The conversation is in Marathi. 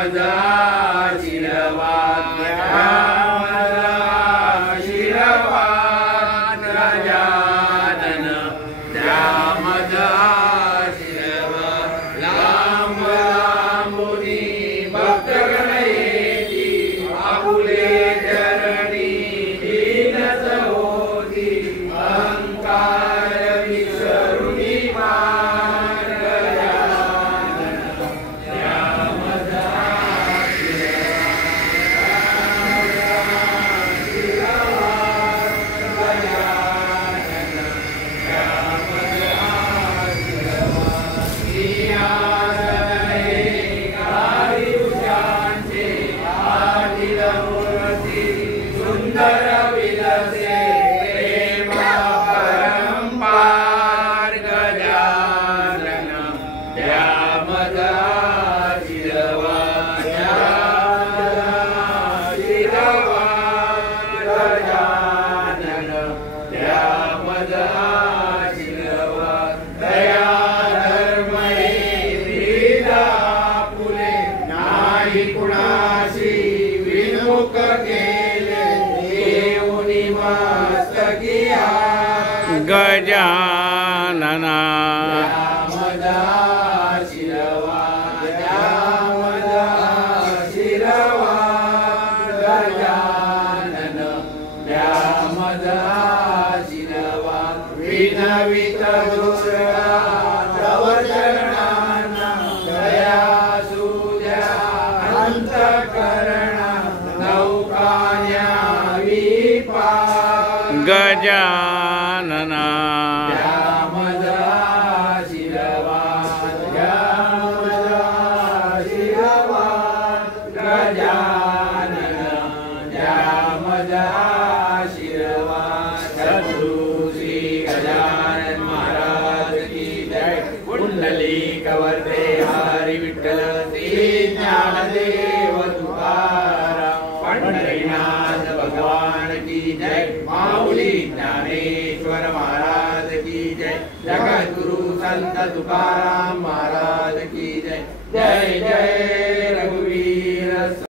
मजा आशीर्वाद आशीर्वाद गजानन द्या मजा आशीर्वाद लांब लांबुनी भक्तगण येती आपुले चरणी दीनच होती अहंकार विसरुनी मान गजानन द्या मजा सुंदर विलसे प्रेम परंपार गजानन द्या मजा आशीर्वाद आशीर्वाद गजानन द्या मजा आशीर्वाद दया धर्म विदा फुले नाही कुणाशी विमुख केले देऊनी मस्तकी गजानना मजा आशीर्वाद मजा आशीर्वाद गजानन द्या मजा आशीर्वाद विनवित दुर्गा तव चरणांना दया सुद्या अंतकरण नौकान्या विपार गजानना द्या मजा आशीर्वाद गजानन द्या मजा आशीर्वाद सद्गुरु श्री गजानन महाराज की जय कुंडलिक वरदे हरी विठ्ठल श्री ज्ञानदेव तुकाराम पंढरीनाथ भगवान की जय माऊली ज्ञानेश्वर महाराज की जय जगद्गुरु संत तुकाराम महाराज